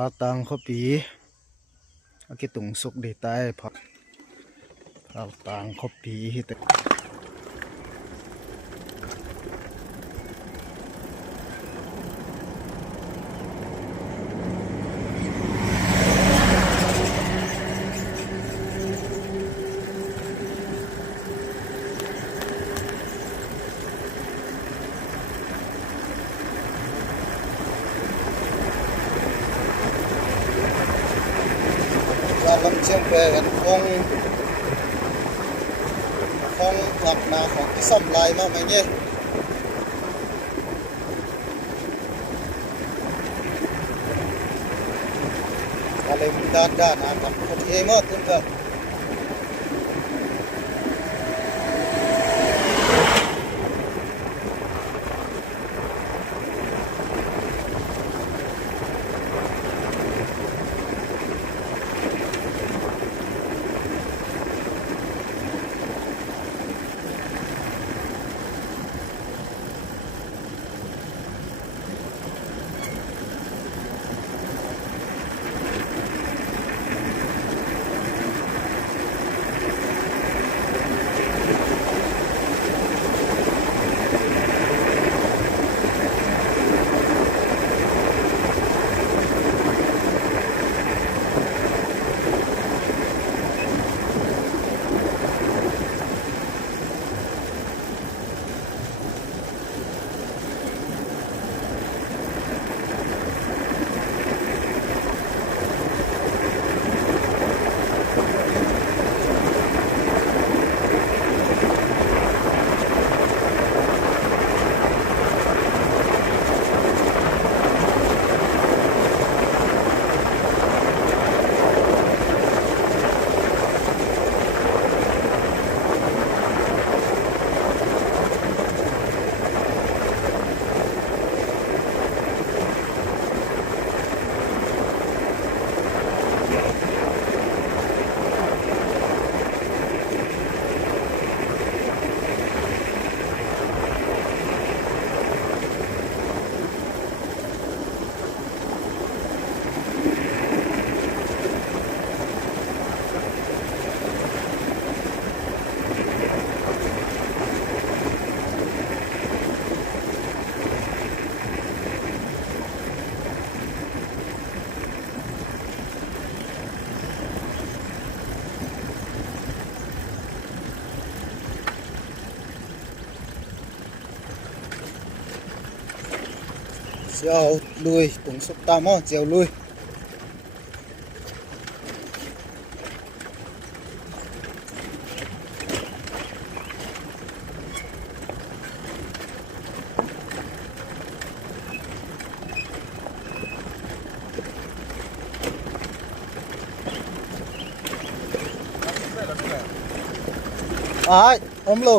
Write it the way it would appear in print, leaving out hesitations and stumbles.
phá tang khó bí cái tùng sục để tay phá tang khó bí hếtลำเชียงแปกันคงหลักนาของที่ซ่อมลายมาไหมเนี่ยอะไรมันด้านนะครับคนเอมากขึ้นกันเจียวลุยตรงสุดตาหม้อเจียวลุยอมโล